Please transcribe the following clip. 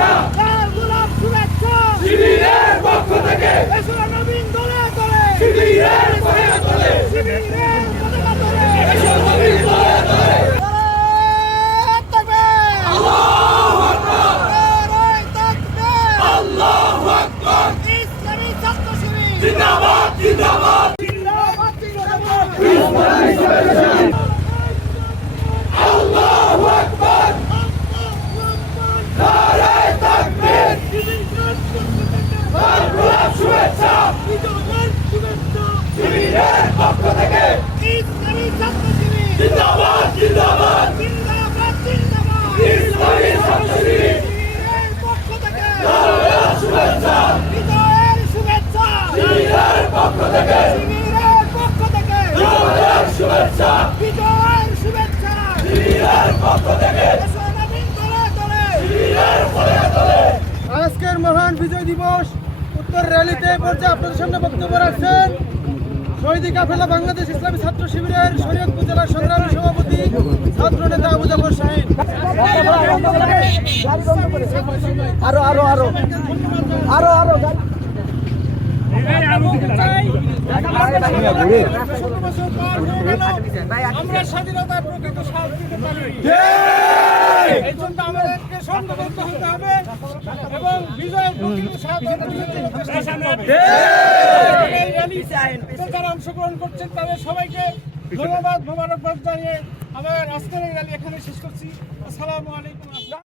শুভেচ্ছা গোলাপ শুভেচ্ছা শিবিরের পক্ষ থেকে এসো নবীন দলে দলে শিবিরের পতাকা তলে শিবিরের পতাকা দলে এসো নবীন দলে দলে আল্লাহু আকবার আল্লাহু আকবার ইসলামী ছাত্র শিবির জিন্দাবাদ জিন্দাবাদ জিন্দাবাদ জিন্দাবাদ ইসলামী শুভেচ্ছা আল্লাহু আকবার নারায়ে তাকবীর গোলাপ শুভেচ্ছা শিবিরের পক্ষ থেকে ইসলামী ছাত্র শিবির জিন্দাবাদ জিন্দাবাদ জিন্দাবাদ জিন্দাবাদ ইসলামী ছাত্র শিবির শিবিরের পক্ষ থেকে নারায়ে শুভেচ্ছা বিজয়ের শুভেচ্ছা শিবিরের পক্ষ থেকে শিবিরের পক্ষ থেকে নারায়ে শুভেচ্ছা বিজয়ের শুভেচ্ছা শিবিরের পক্ষ থেকে এসো নবীন দলে দলে শিবিরের পতাকা তলে আজকের মহান বিজয় দিবস উত্তর র্যালিতে পর্যায়ে আপনাদের সামনে বক্তব্য রাখছেন শহীদি কাফেলা বাংলাদেশ ইসলামী ছাত্র শিবিরের শরীয়তপুর জেলার সংগ্রামী সভাপতি ছাত্র নেতা আবু জাফর শাহীন। আমরা স্বাধীনতার প্রকৃত সাহস দিতে পারি এই জন্য আমাদেরকে সংগঠিত হতে হবে এবং বিজয়ের প্রকৃত সাহস যারা অংশগ্রহণ করছেন তাদের সবাইকে ধন্যবাদ মোবারকবাদ জানিয়ে আমার আজকের এই র্যালি এখানে শেষ করছি। আসসালামু আলাইকুম।